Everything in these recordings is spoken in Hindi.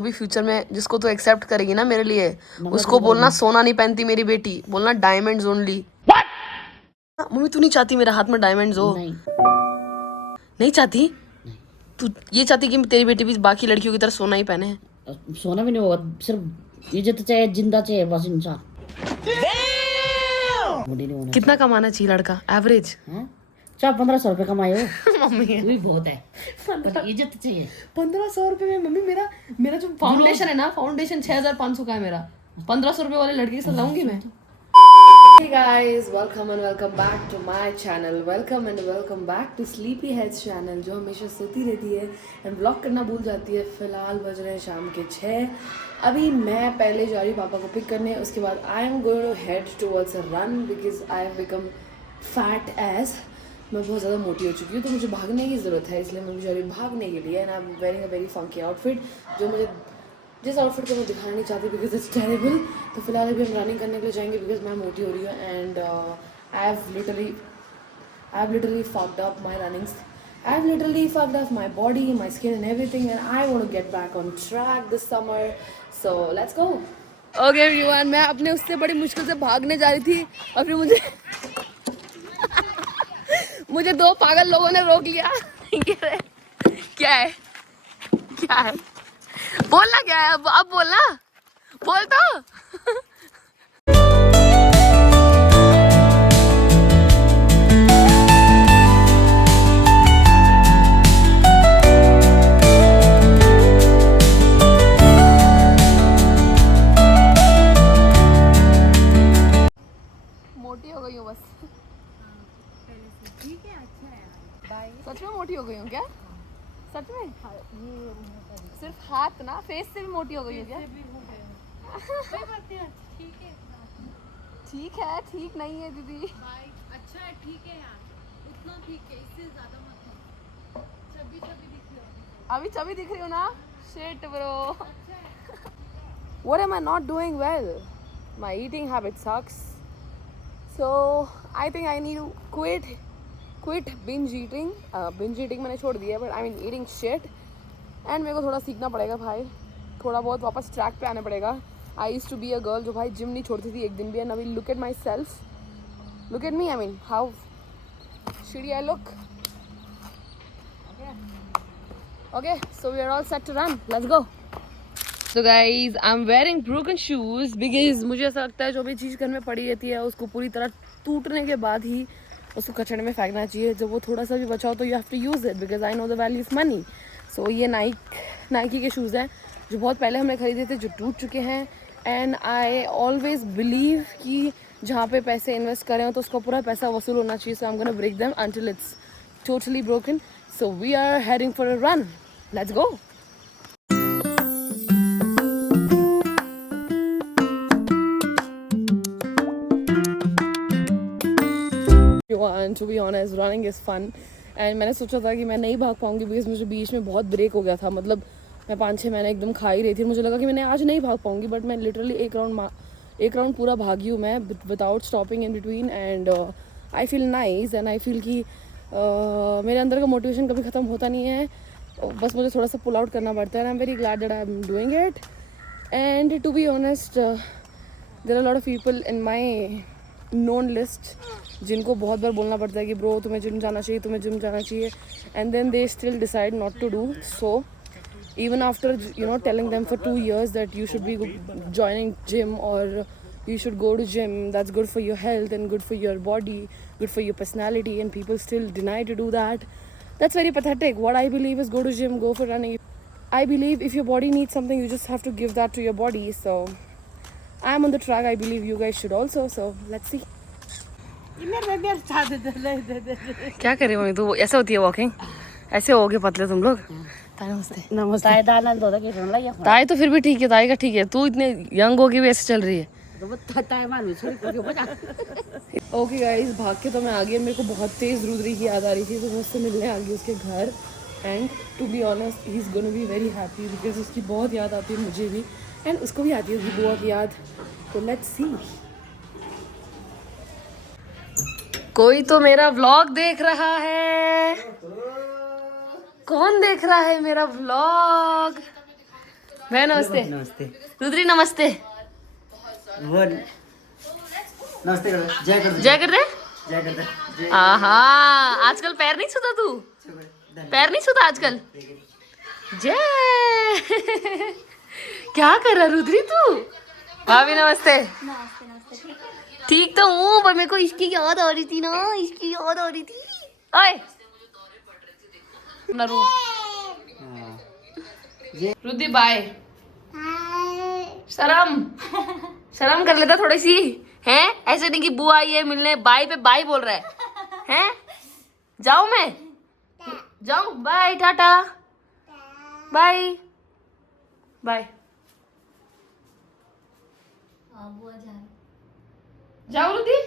भी फ्यूचर में जिसको तो एक्सेप्ट करेगी ना मेरे लिए, उसको बोलना सोना नहीं पहनती मेरी बेटी, बोलना डायमंड्स ओनली। मम्मी तू नहीं चाहती मेरे हाथ में डायमंड्स हो? नहीं नहीं चाहती? तू ये चाहती कि तेरी बेटी भी बाकी लड़कियों की तरह सोना ही पहने? सोना भी नहीं होगा, सिर्फ इज्जत चाहिए, जिंदा चाहिए बस इंसान। कितना कमाना चाहिए लड़का एवरेज? 1500 रुपए कमाए हो मम्मी भी बहुत है, पर इज्जत चाहिए। 1500 रुपए में मम्मी मेरा जो फाउंडेशन है ना, फाउंडेशन 6500 का है मेरा। 1500 रुपए वाले लड़के के साथ लाऊंगी मैं? Hey guys, welcome and welcome back to my channel. Welcome and welcome back to Sleepy Heads channel, जो हमेशा सोती रहती है एंड व्लॉग करना भूल जाती है। फिलहाल बज रहे हैं शाम के 6। अभी मैं पहले जा रही हूँ पापा को पिक करने, उसके बाद I am going to head towards a run because I have become fat as. मैं बहुत ज़्यादा मोटी हो चुकी हूँ, तो मुझे भागने की ज़रूरत है, इसलिए मैं जा रही हूँ भागने के लिए। And I am wearing a very funky outfit, जो मुझे जिस आउटफिट को मैं दिखाना नहीं चाहती बिकॉज इट्स टेरेबल। तो फिलहाल अभी हम रनिंग करने के लिए जाएंगे बिकॉज मैं मोटी हो रही हूँ and I have literally fucked up my runnings. I have literally fucked up my body, my skin and everything, and I want to get back on track this summer. So let's go. Okay everyone, मैं अपने उससे बड़ी मुश्किल से भागने जा रही थी और फिर मुझे दो पागल लोगों ने रोक लिया। क्या है क्या है बोलना, क्या है अब बोलना, बोल तो। मोटी हो गई हूँ बस। ठीक है, अच्छा है बाय। सच में मोटी हो गई हूँ क्या? सच में? ये सिर्फ हाथ ना, फेस से भी मोटी हो गई हूँ क्या? ठीक है, ठीक नहीं है दीदी। अच्छा है, ठीक है यार, उतना ठीक है, इससे ज्यादा मत हो। चबी दिख रही हो अभी चबी दिख रही हूँ ना? Shit bro, what am I not doing well? My eating habit sucks, so I think I need to quit binge eating. Binge eating मैंने छोड़ दिया है, but I mean eating shit. And मेरे को थोड़ा सीखना पड़ेगा भाई, थोड़ा बहुत वापस ट्रैक पे आने पड़ेगा। I used to be a girl जो भाई जिम नहीं छोड़ती थी एक दिन भी, एंड अभी look at myself, look at me, I mean how shitty I look. Okay so we are all set to run, let's go. So guys I am wearing broken shoes because मुझे ऐसा लगता है जो भी चीज़ घर में पड़ी रहती है उसको पूरी तरह टूटने के बाद ही उसको कचड़े में फेंकना चाहिए। जब वो थोड़ा सा भी बचा हो तो you have to use it because I know the value of money. So ये नाइकी के शूज़ हैं जो बहुत पहले हमने खरीदे थे, जो टूट चुके हैं। एंड आई ऑलवेज बिलीव कि जहाँ पे पैसे इन्वेस्ट करें हो तो उसका पूरा पैसा वसूल होना चाहिए। So I am gonna break them until it's totally broken. So we are heading for a run, let's go. To be honest, running is fun. And मैंने सोचा था कि मैं नहीं भाग पाऊंगी बिकॉज मुझे बीच में बहुत ब्रेक हो गया था, मतलब मैं 5-6 महीने एकदम खा ही रही थी। मुझे लगा कि मैंने आज नहीं भाग पाऊंगी, बट मैं लिटरली एक राउंड पूरा भागी हूँ मैं without stopping in between. And I feel nice and I feel कि मेरे अंदर का मोटिवेशन कभी ख़त्म होता नहीं है, बस मुझे थोड़ा सा पुल आउट करना पड़ता है। And I am very glad that I am doing it. And to be honest there are lot of people in my known list जिनको बहुत बार बोलना पड़ता है कि ब्रो तुम्हें जिम जाना चाहिए, तुम्हें जिम जाना चाहिए, and then they still decide not to do so even after telling them for 2 years that you should be joining gym or you should go to gym, that's good for your health and good for your body, good for your personality, and people still deny to do that. That's very pathetic. What I believe is go to gym, go for running. I believe if your body needs something, you just have to give that to your body. So I'm on the track. I believe you guys should also, so let's see. क्या करे मम्मी, तू ऐसे होती है वॉकिंग, ऐसे हो गए पतले तुम लोग। नमस्ते। नमस्ते। ताई तो फिर भी ठीक है, ताई का ठीक है, तू इतने यंग होगी भी ऐसे चल रही है। ओके गाइस, भाग के तो मैं आ गई। मेरे को बहुत तेज़ रुद्री की याद आ रही थी, तो मैं उससे मिलने आ गई उसके घर। And to be honest he is gonna be very happy because उसकी बहुत याद आती है मुझे भी, एंड उसको भी आती है उसकी बुआ की याद। तो लेट्स सी। कोई तो मेरा व्लॉग देख रहा है। कौन देख रहा है मेरा व्लॉग? भैया नमस्ते। नमस्ते। रुद्री नमस्ते। वो नमस्ते कर दे। जय कर दे। जय कर दे। जय कर दे। जय। आहा, आजकल पैर नहीं छूता तू? पैर नहीं छूता आजकल? जय। क्या कर रहा रुद्री तू? भाभी नमस्ते। ठीक तो हूँ, पर मेरे को इसकी याद आ रही थी ना, इसकी याद आ रही थी। ओए अपना रूप। रुद्री बाय। शर्म कर लेता थोड़ी सी हैं? ऐसे नहीं कि बुआ आई है मिलने, बाय पे बाय बोल रहा है हैं? जाऊं मैं? जाऊं? बाय, टाटा, बाय बाय। जाऊं रुद्री?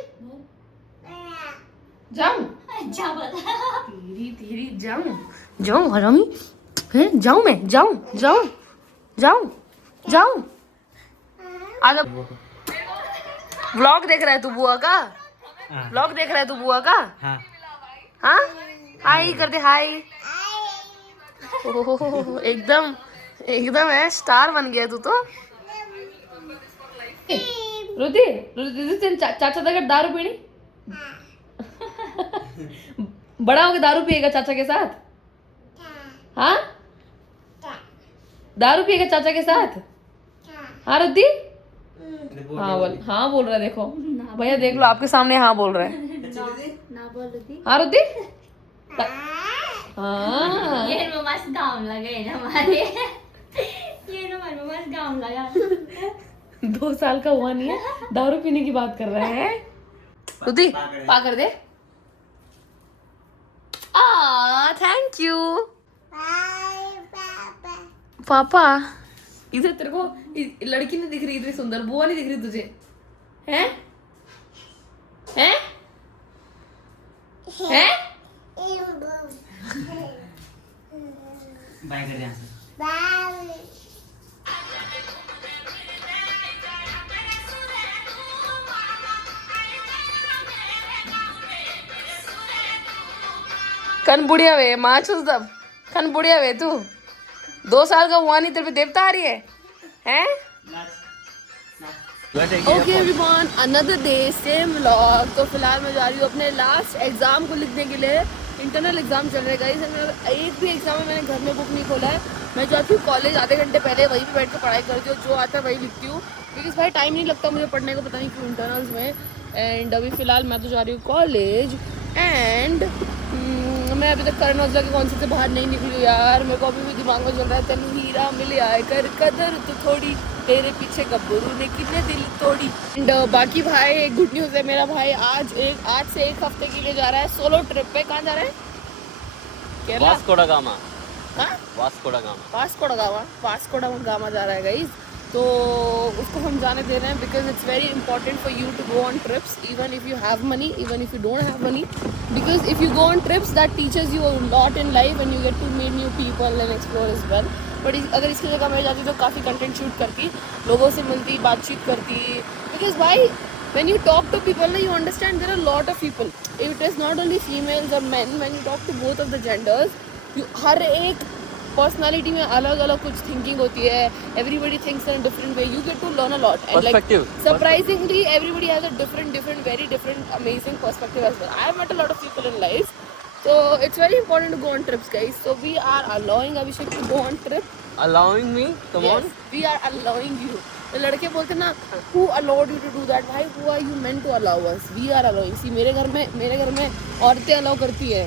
जाऊं? तेरी तेरी जाऊं हरामी हैं? जाऊं मैं? जाऊं आज व्लॉग देख रहा है तू बुआ का? व्लॉग देख रहा है तू बुआ का? हाँ। हाँ, हाय कर दे, हाय। ओहो, एकदम है, स्टार बन गया तू तो। रुद्री तेरे चाचा अगर दारू पीनी? बड़ा होके दारू पिएगा चाचा के साथ? हाँ, दारू पिएगा चाचा के साथ? हाँ रुद्री? हाँ बोल रहा है, देखो भैया देख लो आपके सामने हाँ बोल रहा है। ना बोल रही। हाँ रुद्री? हाँ ये मस्त गाँव लगे हमारे। ये मस्त गाँव लगा। 2 साल का हुआ नहीं है, दारू पीने की बात कर रहे हैं। रुद्री पा कर दे। थैंक यू पापा। इधर तेरे को लड़की नहीं दिख रही इतनी सुंदर, बुआ नहीं दिख रही तुझे? हैं? हैं? हैं? बाय कर दे यहाँ से। कन बुढ़िया वे माँ चुस दब, कन बुढ़िया वे तू 2 साल का हुआ नहीं, तेरे पे देवता आ रही है हैं? Okay everyone, another day same vlog. तो फिलहाल मैं जा रही हूँ अपने लास्ट एग्जाम को लिखने के लिए। इंटरनल एग्जाम चल रहा है, एक भी एग्जाम में मैंने घर में बुक नहीं खोला है। मैं जाती हूँ कॉलेज आधे घंटे पहले, वहीं पे बैठ कर पढ़ाई करती हूँ, जो आता है वही लिखती हूँ, बिकॉज भाई टाइम नहीं लगता मुझे पढ़ने को, पता नहीं क्यों इंटरनल्स में। एंड अभी फिलहाल मैं तो जा रही हूँ कॉलेज। एंड मैं अभी तक करण औजला के कॉन्सर्ट से बाहर नहीं निकली हूँ यार। मेरे को अभी भी दिमाग में चल रहा है, तेनू हीरा मिले आए कर कदर तो थोड़ी, तेरे पीछे गब्बरू ने कितने दिल तोड़ी। एंड बाकी भाई एक गुड न्यूज़ है, मेरा भाई आज से 1 हफ्ते के लिए जा रहा है सोलो ट्रिप पे। कहाँ जा रहा है? केरला। वास्को डा गामा। हाँ, वास्को डा गामा जा रहा है गाइस। तो उसको हम जाने दे रहे हैं, because it's very important for you to go on trips, even if you have money, even if you don't have money, because if you go on trips that teaches you a lot in life and you get to meet new people and explore as well. But अगर इसकी जगह मैं जाती तो काफ़ी कंटेंट शूट करती, लोगों से मिलती, बातचीत करती, बिकॉज भाई when you talk to people ना, you understand there are a lot of people, it is not only females or men, when you talk to both of the genders, you हर एक पर्सनालिटी में अलग अलग कुछ थिंकिंग होती है, everybody thinks in different way, you get to learn a lot and like surprisingly everybody has a different very different amazing perspective as well. I have met a lot of people in life, so it's very important to go on trips guys, so we are allowing Abhishek to go on trip. Allowing me? Come Yes, on. we are allowing you. तो लड़के बोलते ना who allowed you to do that, भाई who are you meant to allow us, we are allowing। See मेरे घर में औरतें अलाउ करती है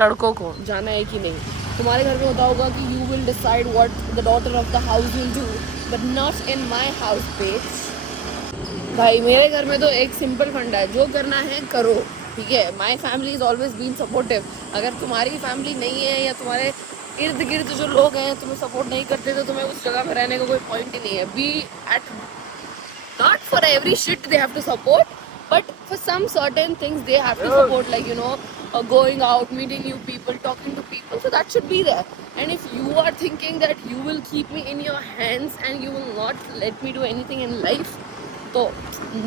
लड़कों को जाना है कि नहीं। तुम्हारे घर में होता होगा कि you will decide what the daughter of the house will do, but not in my house bitch। भाई मेरे घर में तो एक सिंपल फंडा है, जो करना है करो, ठीक है। My family is always been supportive. अगर तुम्हारी फैमिली नहीं है या तुम्हारे इर्द गिर्द जो लोग हैं तुम्हें सपोर्ट नहीं करते, तो तुम्हें उस जगह में रहने का कोई पॉइंट ही नहीं है। Be at not for every shit they have to support, but for some certain things they have to support, like you know going out, meeting new people, talking to people, so that should be there। and if you are thinking that you will keep me in your hands and you will not let me do anything in life, so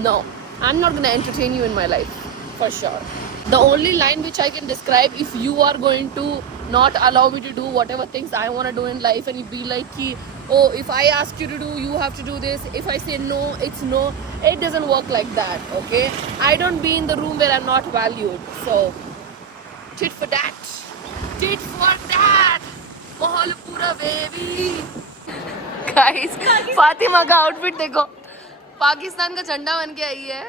no, I'm not going to entertain you in my life for sure। The only line which I can describe, if you are going to not allow me to do whatever things I want to do in life and you be like कि oh, if I ask you to do, you have to do this. If I say no, it's no. It doesn't work like that, okay? I don't be in the room where I'm not valued. So, tit for that. Tit for that. Mahal pura baby. Guys, Fatima का आउटफिट देखो. पाकिस्तान का झंडा बन के आई है.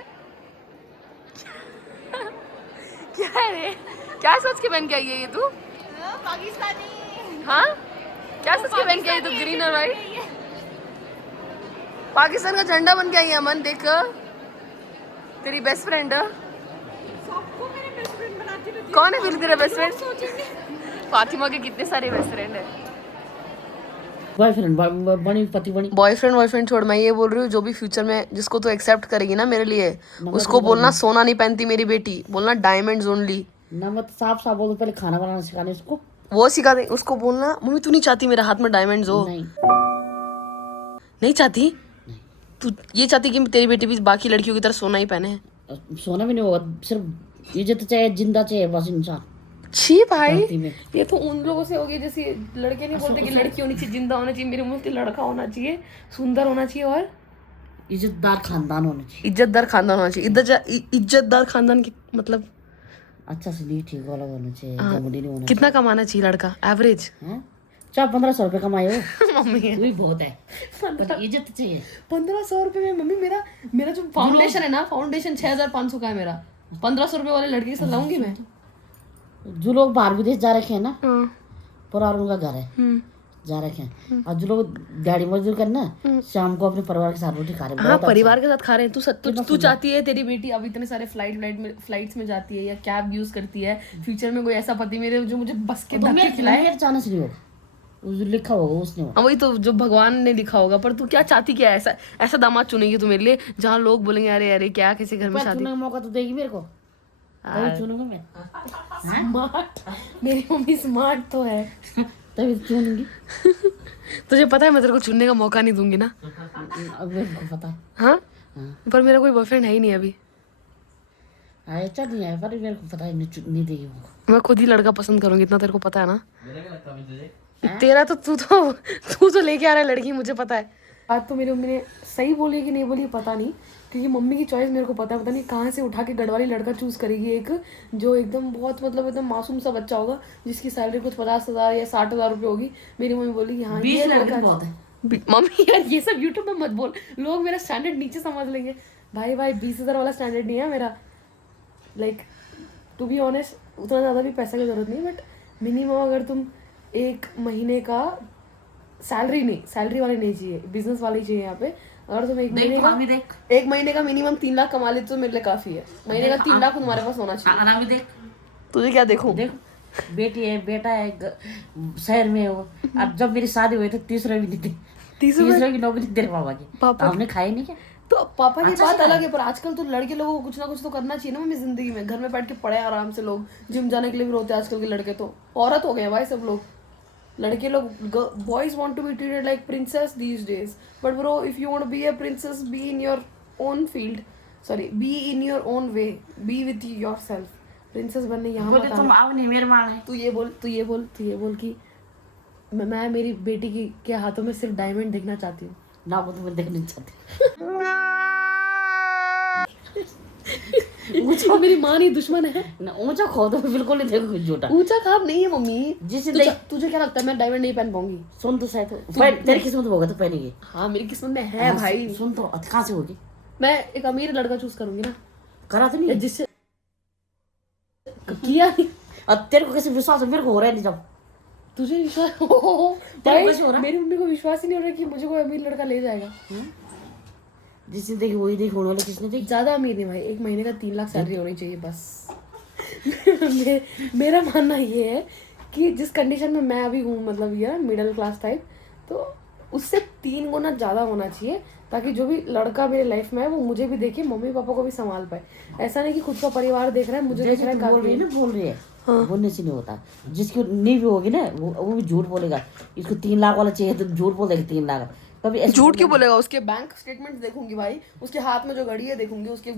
क्या है रे? क्या सोच के बन के आई है ये तू? पाकिस्तानी हाँ? क्या सोच के बन के आई तू? ग्रीन और व्हाइट? पाकिस्तान का झंडा बन के आई है अमन. देख तेरी बेस्ट फ्रेंड. सबको मेरे बेस्ट फ्रेंड बनाती रहती कौन है फिर तेरा बेस्ट फ्रेंड? सोचेंगे फातिमा के कितने सारे बेस्ट फ्रेंड है. बॉयफ्रेंड बनी पति बनी बॉयफ्रेंड छोड़. मैं ये बोल रही हूँ जो भी फ्यूचर में जिसको तू एक्सेप्ट करेगी ना मेरे लिए, उसको बोलना सोना नहीं पहनती मेरी बेटी, बोलना डायमंड्स ओनली. ना मत साफ साफ बोल. पहले खाना बनाना सिखाने उसको. वो सिखा दे. उसको बोलना मम्मी तू नहीं चाहती मेरे हाथ में डायमंड्स हो. नहीं चाहती. तू ये चाहती कि तेरी बेटी भी बाकी लड़कियों की तरह सोना ही पहने. सोना भी नहीं होगा. सिर्फ इज्जत चाहिए, जिंदा चाहिए बस इंसान. छी भाई, धरती में. ये तो उन लोगों से होगी जैसे लड़के नहीं बोलते कि लड़की होनी चाहिए, जिंदा होना चाहिए. मेरे मुंह से लड़का होना चाहिए, सुंदर होना चाहिए और इज्जतदार खानदान होना चाहिए. इज्जतदार खानदान होना चाहिए. इज्जतदार खानदान के मतलब अच्छा से नहीं ठीक वाला होना चाहिए. घमंडी नहीं होना कितना कमाना चाहिए लड़का एवरेज? चाहिए. 400-1500 रुपए कमाए हो मम्मी वो भी बहुत है. पर इज्जत चाहिए. 1500 रुपए में मम्मी मेरा जो फाउंडेशन है ना, फाउंडेशन 6500 का है मेरा. 1500 रुपए वाले लड़के के साथ लाऊंगी मैं. जो लोग बाहर विदेश जा रखे हैं ना, परिवार उनका घर है, जा रखे हैं. और जो लोग दिहाड़ी मजदूर करना शाम को अपने परिवार के साथ रोटी खा रहे हैं. हाँ, परिवार के साथ खा रहे हैं. तू चाहती है तेरी बेटी अब इतने सारे फ्लाइट्स में जाती है या कैब यूज करती है. फ्यूचर में कोई ऐसा पति मेरे जो मुझे बस के धक्के खिलाए. मेरे चाहने से नहीं होगा. जो लिखा होगा उसने होगा. वही तो जो भगवान ने लिखा होगा. पर तू क्या चाहती, क्या ऐसा दामाद चुनेगी तू मेरे लिए जहाँ लोग बोलेंगे अरे अरे क्या किसी घर में शादी. चुनने का मौका तो देगी मेरे को. तभी चुनूंगा मैं. स्मार्ट. मेरी मम्मी स्मार्ट तो है. तभी चुनूंगी. तुझे पता है मैं तेरे को चुनने का मौका नहीं दूंगी ना. अब मेरे को पता है. हाँ, पर मेरा कोई बॉयफ्रेंड है ही नहीं अभी. अच्छा नहीं है पर मेरे को पता है नहीं देगी मौका. मैं खुद ही लड़का पसंद करूंगी, इतना तेरे को पता है ना. तेरा तो तू तो लेके आ रहा है लड़की, मुझे पता है. आज तो मेरी मम्मी ने सही बोली कि नहीं बोली पता नहीं, क्योंकि मम्मी की चॉइस मेरे को पता है. पता नहीं कहाँ से उठा के गढ़वाली लड़का चूज करेगी एक जो एकदम बहुत मतलब एकदम मासूम सा बच्चा होगा जिसकी सैलरी कुछ 50,000 या 60,000 रुपये होगी. मेरी मम्मी बोली हाँ ये लड़का बहुत है. मम्मी यार ये सब यूट्यूब में मत बोल, लोग मेरा स्टैंडर्ड नीचे समझ लेंगे. भाई 20,000 वाला स्टैंडर्ड नहीं है मेरा. लाइक टू बी ऑनेस्ट उतना ज़्यादा भी पैसा की जरूरत नहीं, बट मिनिमम अगर तुम एक महीने का सैलरी वाले नहीं चाहिए, बिजनेस वाले चाहिए यहाँ पे. अगर तुम एक महीने का मिनिमम 3 लाख कमा लेते तो मेरे लिए काफी है. महीने का 3 लाख तुम्हारे पास होना चाहिए. देख तुझे क्या देखूं? देख बेटी है बेटा है शहर में वो. अब जब मेरी शादी हुई तो 30 रुपये भी नहीं थे. 30 रुपये की नौकरी दे पापा की. पापा हमने खाई नहीं क्या. तो पापा की बात अलग है, पर आजकल तो लड़के लोगों को कुछ ना कुछ तो करना चाहिए ना मम्मी जिंदगी में. घर में बैठ के पड़े आराम से लोग, जिम जाने के लिए भी रोते हैं आजकल के लड़के. तो औरत हो गए भाई सब लोग. लड़के लोग boys want to be treated like princess these days. But bro if you want to be a princess, be in your own field, sorry be in your own way, be with yourself. Princess बनने यहाँ मत तुम आओ नहीं मेरे माँ है. तू ये बोल कि मैं मेरी बेटी के हाथों में सिर्फ डायमंड देखना चाहती हूँ ना. वो तो मैं देखना चाहती. ऊंचा मेरी माँ नहीं दुश्मन है ना. ऊंचा खो तो बिल्कुल नहीं देखो. झूठा ऊंचा खाब नहीं है मम्मी. जिसे तुझे क्या लगता है मैं डायमंड नहीं पहन पाऊंगी? सुन तो शायद तेरी किस्मत होगा तो पहनेगी. हाँ मेरी किस्मत में है भाई. सुन तो कहाँ से होगी. मैं एक अमीर लड़का चूज करूंगी ना. करा तो नहीं जिससे किया नहीं. अब तेरे को कैसे विश्वास है. मेरे को हो रहा है नहीं. जब तुझे विश्वास भाई मेरी मम्मी को विश्वास ही नहीं हो रहा कि मुझे कोई अमीर लड़का ले जाएगा. जिसने देखी वही देखी. होने वाला किसने देखी. ज्यादा अमीर नहीं भाई, एक महीने का 3 लाख सैलरी होनी चाहिए बस. मेरा मानना ये है कि जिस कंडीशन में मैं अभी हूँ, मतलब ये मिडिल क्लास टाइप, तो उससे 3 गुना ज़्यादा होना चाहिए ताकि जो भी लड़का मेरे लाइफ में है वो मुझे भी देखे, मम्मी पापा को भी संभाल पाए. ऐसा नहीं कि खुद का परिवार देख रहा है, मुझे देख रहा है. बोल रही है बोलने से नहीं होता. जिसकी नहीं भी होगी ना वो भी झूठ बोलेगा. इसको 3 लाख वाला चाहिए तो झूठ बोल देगा 3 लाख. कभी झूठ क्यों बोलेगा? उसके बैंक स्टेटमेंट देखूंगी भाई, उसके हाथ में जो घड़ी है देखूंगी, उसके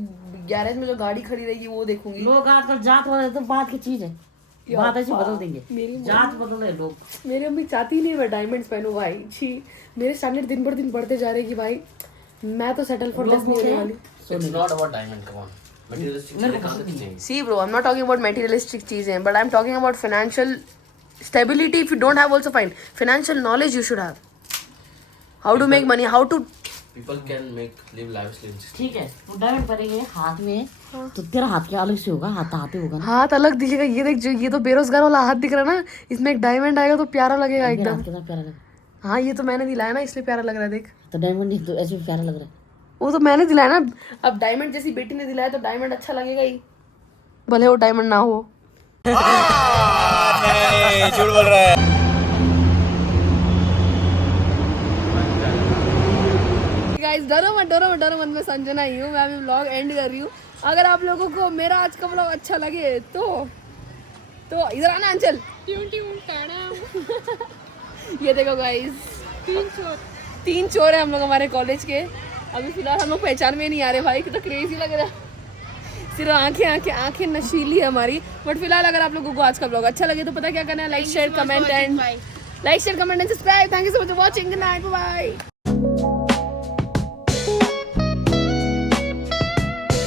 गैरेज में जो गाड़ी खड़ी रहेगी वो देखूंगी. लोग आजकल जात वाले तो बात की चीज है. बात ऐसी बदल देंगे, मेरी जात बदल रहे लोग। मेरी अम्मी चाहती नहीं मैं डायमंड्स पहनूं भाई, छी। मेरे स्टैंडर्ड दिन पर दिन बढ़ते जा रहे कि भाई मैं तो सेटल फॉर लेस नहीं होने वाली। It's not about diamond, come on. Materialistic चीजें कहाँ तक नहीं। See bro, I'm not talking about materialistic चीजें, but I'm talking about financial stability. If you don't have, also fine. Financial knowledge you should have. How to make money, how to. People can live lives. ठीक है, तू डायमंड पहनेंगे हाथ में, तो तेरा हाथ क्या अलग से होगा, हाथ ही होगा ना। हाथ अलग दिखेगा, ये देख जो ये तो बेरोजगार वाला हाथ दिख रहा है ना, इसमें एक डायमंड आएगा तो प्यारा लगेगा मेरा एकदम। हाथ कितना प्यारा लगा। हाँ ये तो मैंने दिलाया ना इसलिए प्यारा लग रहा है देख। तो डायमंड नहीं तो ऐसे भी प्यारा लग रहा है। वो तो मैंने दिलाया ना, अब डायमंड जैसी बेटी ने दिलाया तो डायमंड अच्छा लगेगा ही, भले वो डायमंड ना हो। झूठ बोल रहा है। गाइस डरो मत, मैं संजना ही हूँ, मैं अभी व्लॉग एंड कर रही हूँ। अगर आप लोगों को मेरा आज का व्लॉग अच्छा लगे तो इधर आना अंचल। ये देखो गाइस, 3 चोर है हम लोग हमारे कॉलेज के। अभी फिलहाल हम लोग पहचान में नहीं आ रहे भाई, कितना क्रेजी लग रहा है। सिर्फ आंखें नशीली है हमारी। बट फिलहाल अगर आप लोगों को आज का व्लॉग अच्छा लगे तो पता क्या करना है, like share comment and subscribe. Thank you so much for watching, good night, bye.